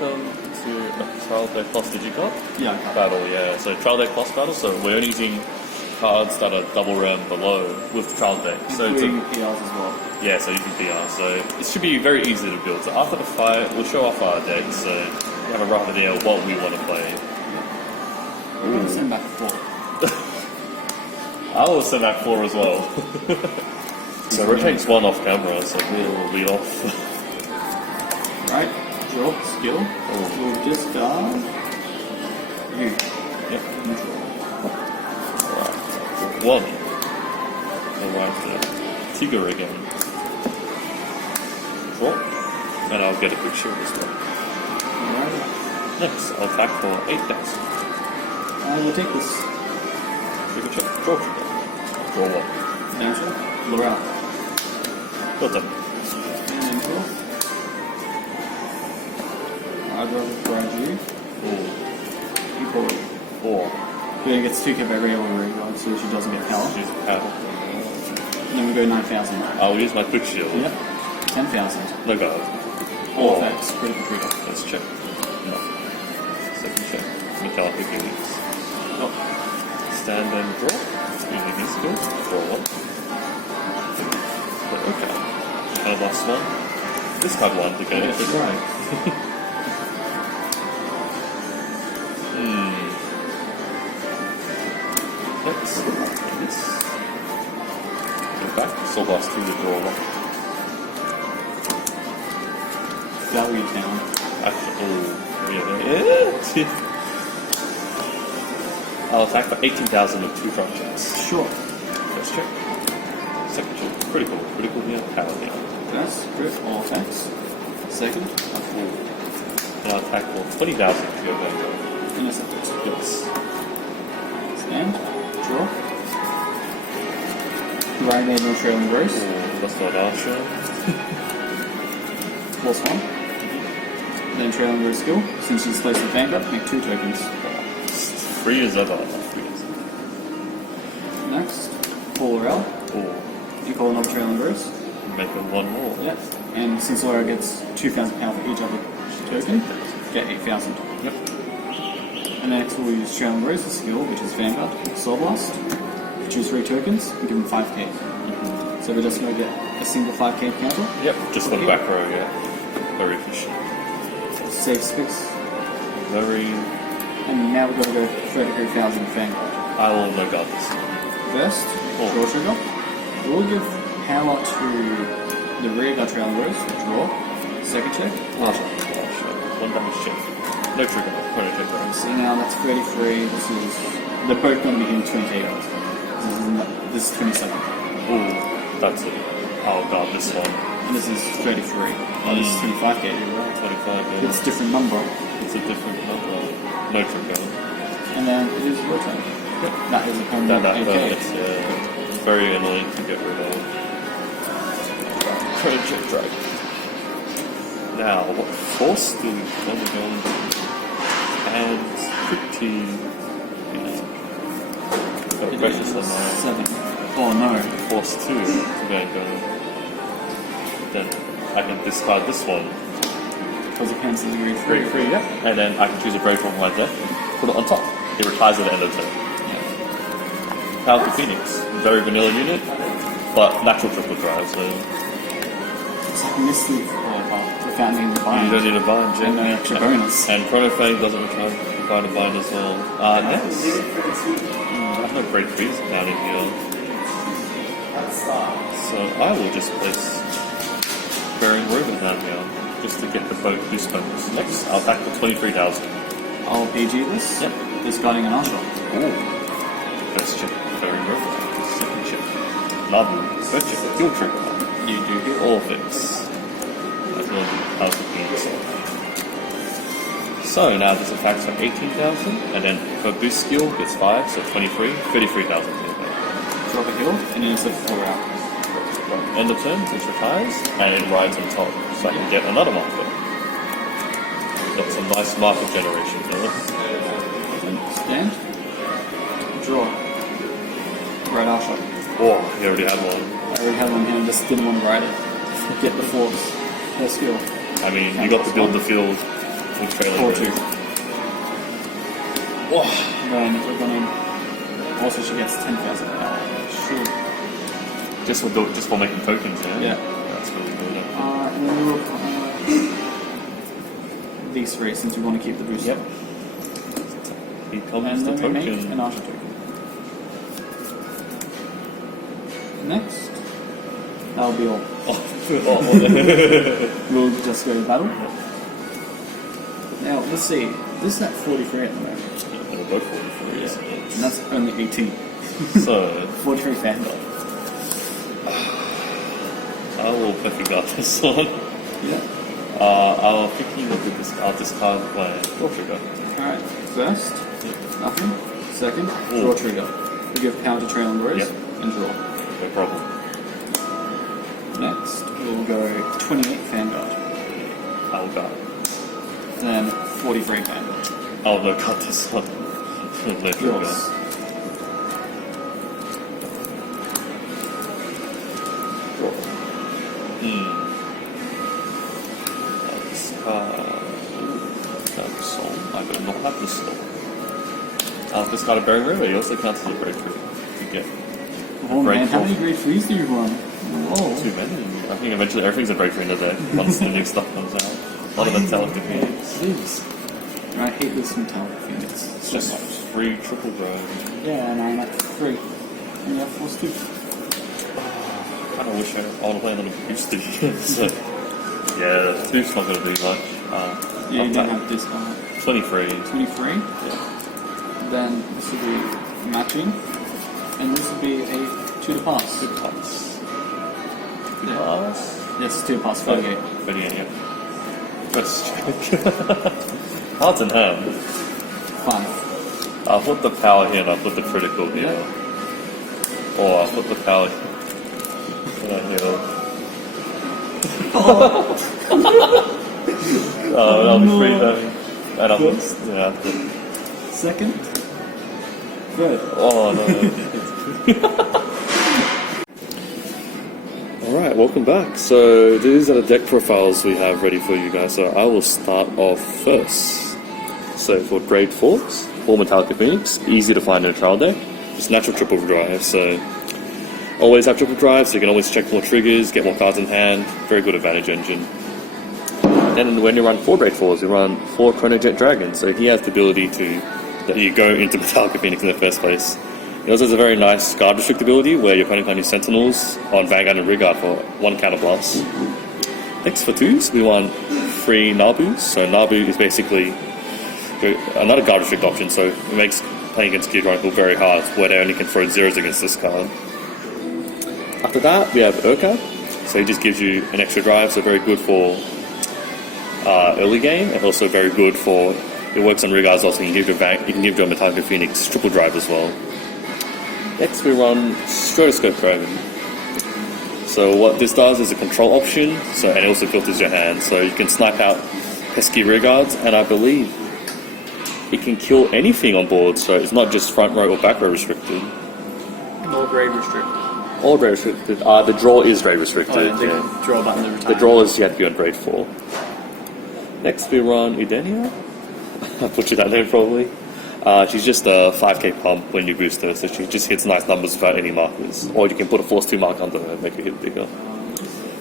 welcome to Trial Day Plus. Did you got? Yeah. Battle, yeah. So Trial Day Plus battle, so we're only using cards that are double rare and below with Trial Day. So including PRs as well. yeah, so you can PR. So it should be very easy to build. So after the fight, we'll show off our deck, so you have a rough idea of what we want to play. We're going to send back 4. I will send back 4 as well. So Rotenks 1 off camera, so we'll lead off. Right, draw, skill. We'll discard you. Yep. Neutral. Alright, 1. Alright, Tiger again. Draw. And I'll get a quick shield as well. Alright. Next, I'll attack for 8,000. I will take this. Take a check. Draw trigger. Draw 1. Answer. Laurel. Well done. And then draw. I'd rather grab you. Equal. 4. Who gets 2 kept every other reroll, so she doesn't get power. She's power. And then we go 9,000. I'll use my quick shield. Yep. 10,000. No guard. All effects. Critical trigger. Let's check. No. Second check. Metallic Elite. Oh. Stand and draw. Using his skill. Draw 1. But okay. And last one. Discard 1 to go Yeah, into sure. right. Next. This. Go back. Soul Blast 2 to draw 1. Value down. Actually, yeah. I'll attack for 18,000 with 2 front checks. Sure. First check. Second check. Critical. Critical here. Power here. First, crit, all attacks. Second, a 4. And I'll attack for 20,000 to go Vanguard. Innocent. Yes. Stand. Draw. Right name of Trailing Grace. That's not Ahsha. Plus 1. Then Trailing Grace skill. Since she's placed with Vanguard, make 2 tokens. 3 is ever. 3 is. Next, pull Laurel. You call another Trailing Grace. Make them 1 more. Yep. And since Laura gets 2,000 power for each other token, get 8,000. Yep. And next we'll use Trailing Grace's skill, which is Vanguard, Soul Blast. Choose 3 tokens and give them 5k. So we're just going to get a single 5k counter. Yep. Just for the back row, yeah. Very efficient. Save space. Very. And now we're going to go 33,000 Vanguard. I will no guard this. First, draw trigger. We'll give power to the rear guard Trailing Grace, draw. Second check, Ahsha. 1 damage check. No trigger. Chronojet right? So now that's 33. They're both going to be in 20k guards. This is 27. Ooh, that's it. I'll guard this one. And this is 33. Oh, this is 25k, right? 25, yeah. It's a different number. It's a different number. No trigger. And then it is your turn. Yep. That is a permanent That 8k. it's very annoying to get rid of. Chronojet Dragon. Now, what force do we want to go into? And pretty. Got precious on my 7. Oh no. force 2 to Vanguard. Then I can discard this one. Because it cancels the grade 3. Grade 3, yeah. And then I can choose a brave from my deck, put it on top. It retires at the end of the turn. Powerful Phoenix. Very vanilla unit, but natural triple drive, so. It's like Misty without needing to bind. You don't need a bind, And no extra bonus. And Chrono Fang doesn't require a bind as well. Next. I have no break freeze down in here. So I will just place Bearing Rover down here, just to get the boat boost bonus. Next, I'll attack for 23,000. I'll PG this. Yep. Discarding an Ahsha. Ooh. First check, Bearing Rover. Second check, Nabu. Third check, Fuel Trigger. You do hit all of it. That's going to be House of Phoenix. So now this attacks for 18,000, and then for boost skill gets 5, so 23, 33,000. Drop a hill, and then it's a 4 out. End of turn, it retires, and it rides on top, so I can get another marker. Got some nice marker generation there. Stand. Draw. Right Ahsha. Oh, you already had one. I already had one here, just didn't want to ride it. Get the force. Her skill. I mean, you got to build the field With trailing Or rose. 2. Then we're going to... Also, she gets 10,000 power. Sure. Just for making tokens, yeah? Yeah. That's really good. And then we'll these 3 since we want to keep the booster. Yep. He comes And the then we make token. an Ahsha token. Next, that'll be all. We'll just go to battle. Now, let's see. This is at 43 at the moment. They're both 43, Yeah. so And that's only 18. So, 43 Vanguard. I will perfect guard this one. Yeah. I'll thinking of this. I'll discard my draw trigger. Alright, first, nothing. Second, Ooh. draw trigger. We give power to Trailing Rose Yep. and draw. No problem. Next, we'll go 28 Vanguard. I'll guard. Then 43 Vanguard. I'll no cut this one. No trigger. Draws. I'll discard. Soul. I do not have this soul. I'll discard a Bearing River. He also counts as a breakthrough. You get Oh man, how four. many great frees do you run? Whoa. Too many. I think eventually everything's a breakthrough in the day once the new stuff comes out. A lot of metallic defeats. I hate this metallic phoenix It's so just much. free triple drive. Yeah, and I'm at 3. And you have force 2. I kind of wish I want to play a little boosted here. So, yeah, boost's not going to do much. Yeah, you don't have discount. 23. 23. Yeah. Then this will be matching. And this will be a 2 to pass. Good pass. Good Yeah. pass. Yes, 2 to pass, 38. 38, yeah. First check. Hearts in hand. 5. I'll put the power here and I'll put the critical here. Yeah. Or I'll put the power here. And I heal. That'll be free though. And I'll put, yeah, I'll put, Second. Third. oh no. Alright, welcome back. So these are the deck profiles we have ready for you guys. So I will start off first. So for grade 4s, all Metallica Phoenix, easy to find in a trial deck. It's natural triple drive, so always have triple drive, so you can always check more triggers, get more cards in hand. Very good advantage engine. Then when you run 4 grade 4s, you run 4 Chronojet Dragons. So he has the ability to that you go into Metallica Phoenix in the first place. He also has a very nice guard restrict ability where your opponent can use Sentinels on Vanguard and Rigard for 1 counter blast. Next for 2s, we want 3 Nabus. So Nabu is basically another guard restrict option, so it makes playing against Gear Chronicle very hard, where they only can throw 0s against this card. After that, we have Urka. So he just gives you an extra drive, so very good for early game, and also very good for, it works on Rigards also, you can give your Metallica Phoenix triple drive as well. Next we run Strotoscope Dragon. So what this does is a control option, so and it also filters your hand, so you can snipe out pesky Rigards, and I believe it can kill anything on board, so it's not just front row or back row restricted. No grade restricted. All grade restricted. The draw is grade restricted. Oh, yeah, the yeah. draw button every time. The draw is you have to be on grade 4. Next we run Edenia. I butchered that name probably. She's just a 5k pump when you boost her, so she just hits nice numbers without any markers. Or you can put a force 2 mark under her and make her hit bigger.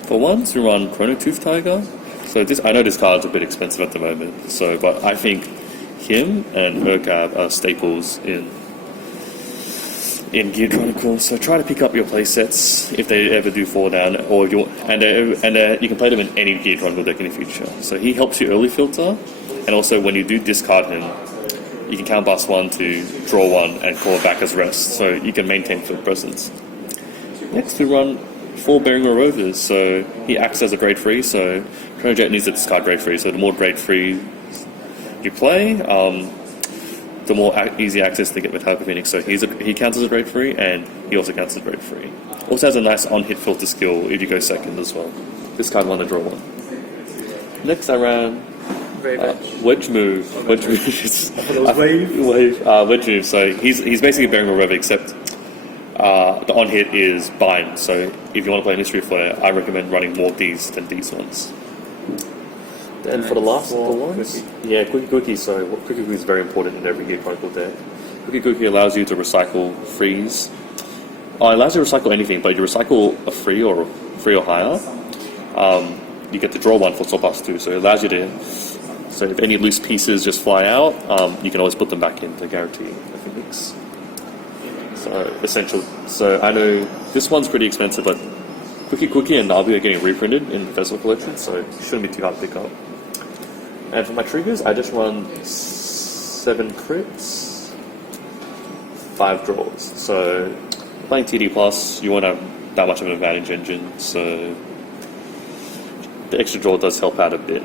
For 1s, we run Chrono Tooth Tiger. So this, I know this card's a bit expensive at the moment, so but I think him and Urkab are staples in Gear Chronicle. So try to pick up your playsets if they ever do fall down, or if you you can play them in any Gear Chronicle deck in the future. So he helps you early filter, and also when you do discard him, you can count blast 1 to draw 1 and call it back as rest, so you can maintain field presence. Next we run 4 Bearing Rovers, so he acts as a grade 3, so Chronojet needs to discard grade 3, so the more grade 3 you play, the more easy access to get Metallica Phoenix, so he counts as a grade 3, and he also counts as grade 3. Also has a nice on-hit filter skill if you go second as well. Discard 1 to draw 1. Next I ran Wedge Move. Wedge Move. Wedge Move. So he's basically Bearing Rover, except the on hit is bind. So if you want to play an history flare, I recommend running more D's than these ones. And for the last four, couple ones, Quickie. yeah, Quickie. So Quickie is very important in every Gear Chronicle deck. Quickie allows you to recycle freeze. It allows you to recycle anything, but you recycle a free or higher. You get to draw one for +2, so it allows you to. So if any loose pieces just fly out, you can always put them back in to guarantee a Phoenix. So essential. So I know this one's pretty expensive, but Quickie and Navi are getting reprinted in the Festival Collection, so it shouldn't be too hard to pick up. And for my triggers, I just run 7 crits, 5 draws. So playing TD Plus, you won't have that much of an advantage engine, so the extra draw does help out a bit.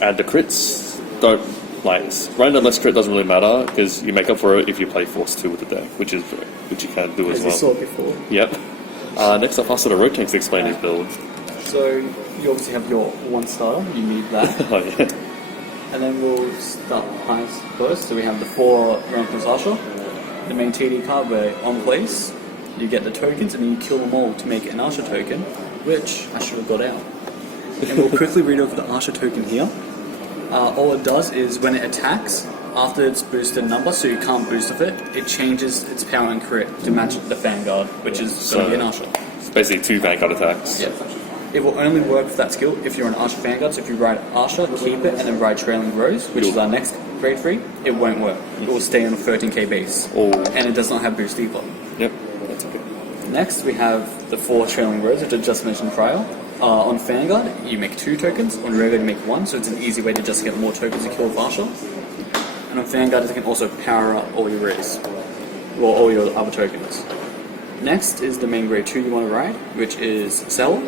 And the crits don't running a less crit doesn't really matter because you make up for it if you play Force 2 with the deck, which you can do as well. As you saw before. Yep. Next up, I'll sort of Rotenks to explain his build. So you obviously have your 1 starter, you need that. Oh yeah. And then we'll start highest first. So we have the 4 Rotenks Ahsha, the main TD card where on place you get the tokens and then you kill them all to make an Ahsha token, which I should have got out. And we'll quickly read over the Ahsha token here. All it does is when it attacks, after its boosted number, so you can't boost with it, it changes its power and crit to match the Vanguard, which is going to be an Ahsha. It's basically 2 Vanguard attacks. Yeah. It will only work with that skill if you're an Ahsha Vanguard, so if you ride Ahsha, keep it, and then ride Trailing Rose, which is our next grade 3, it won't work. It will stay on a 13k base. Oh. And it does not have boost either. Yep, that's okay. Next, we have the 4 Trailing Rose, which I just mentioned prior. On Vanguard, you make 2 tokens. On Rearguard, you make 1, so it's an easy way to just get more tokens to kill with Ahsha. And on Vanguard, you can also power up all your rays, or all your other tokens. Next is the main grade 2 you want to ride, which is Cell.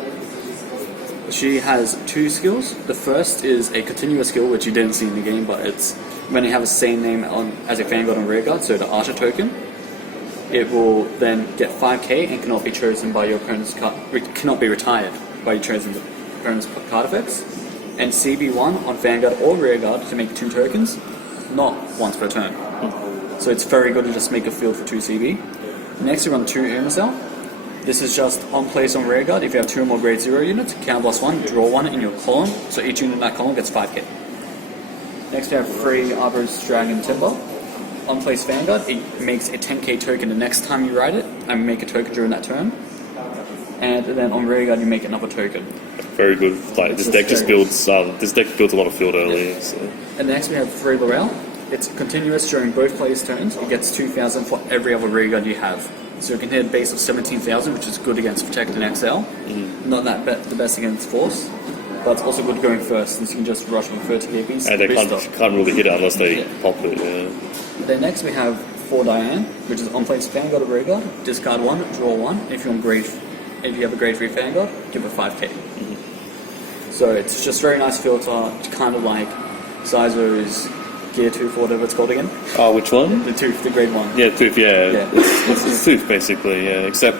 She has 2 skills. The first is a continuous skill, which you didn't see in the game, but it's when you have the same name as a Vanguard on Rearguard, so the Ahsha token. It will then get 5k and cannot be chosen by your opponent's card. Cannot be retired by your chosen opponent's card effects. And CB1 on Vanguard or Rearguard to make 2 tokens, not once per turn. So it's very good to just make a field for 2 CB. Next, we run 2 Irma. This is just on place on Rearguard. If you have 2 or more grade 0 units, count +1, draw 1 in your column. So each unit in that column gets 5k. Next, we have 3 Arbor's Dragon Timber. On place Vanguard, it makes a 10k token the next time you ride it, and make a token during that turn. And then on Rearguard, you make another token. Very good. Like this deck just builds. This deck builds a lot of field early. Yeah. So. And next we have 3 Laurel. It's continuous during both players' turns. It gets 2,000 for every other Rearguard you have. So you can hit a base of 17,000, which is good against Protect and XL. Not that the best against Force, but it's also good going first, since you can just rush with 30k beast. And they can't really hit it unless they pop it. Yeah. Then next we have 4 Diane, which is on place Vanguard or Rearguard. Discard 1, draw 1. If you have a grade 3 Vanguard, give it 5k. So it's just very nice filter, kind of like Seiso's Gear Tooth or whatever it's called again. Oh, which one? The Tooth, the grade 1. Yeah, Tooth, yeah. It's Tooth, basically, yeah. Except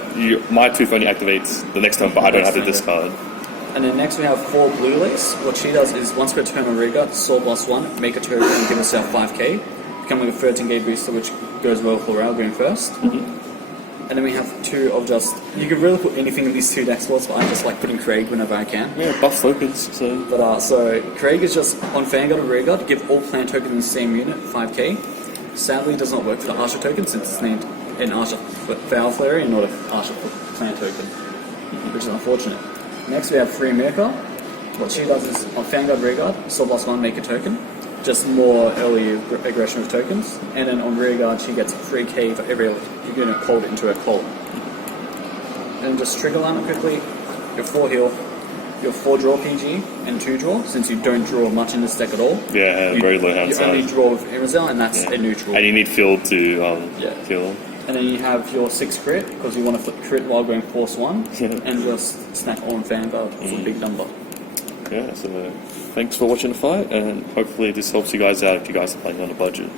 my Tooth only activates the next turn, but I don't have to discard. And then next we have 4 Blue Lace. What she does is, once per turn on Rearguard, Soul +1, make a token and give herself 5k, becoming a 13k booster, which goes well for Rail going first. And then we have 2 of just... You can really put anything in these 2 deck slots, but I just like putting Craig whenever I can. Yeah, buff tokens, so... But, so Craig is just on Vanguard or Rearguard, give all plant tokens in the same unit, 5k. Sadly, it does not work for the Ahsha token, since it's named an Ahsha Foul Flare and not an Ahsha plant token, which is unfortunate. Next we have 3 Mirka. What she does is, on Vanguard Rearguard, Soul +1, make a token. Just more early aggression with tokens. And then on Rearguard, she gets 3k for every unit called into a column. And just trigger line it quickly. Your 4 heal, your 4 draw PG, and 2 draw, since you don't draw much in this deck at all. Yeah, very low hand size. You only draw with Irmazel, and that's a neutral. And you need field to kill. And then you have your 6 crit, because you want to flip crit while going Force 1, and just snack all in Vanguard for a big number. Yeah, so thanks for watching the fight, and hopefully this helps you guys out if you guys are playing on a budget.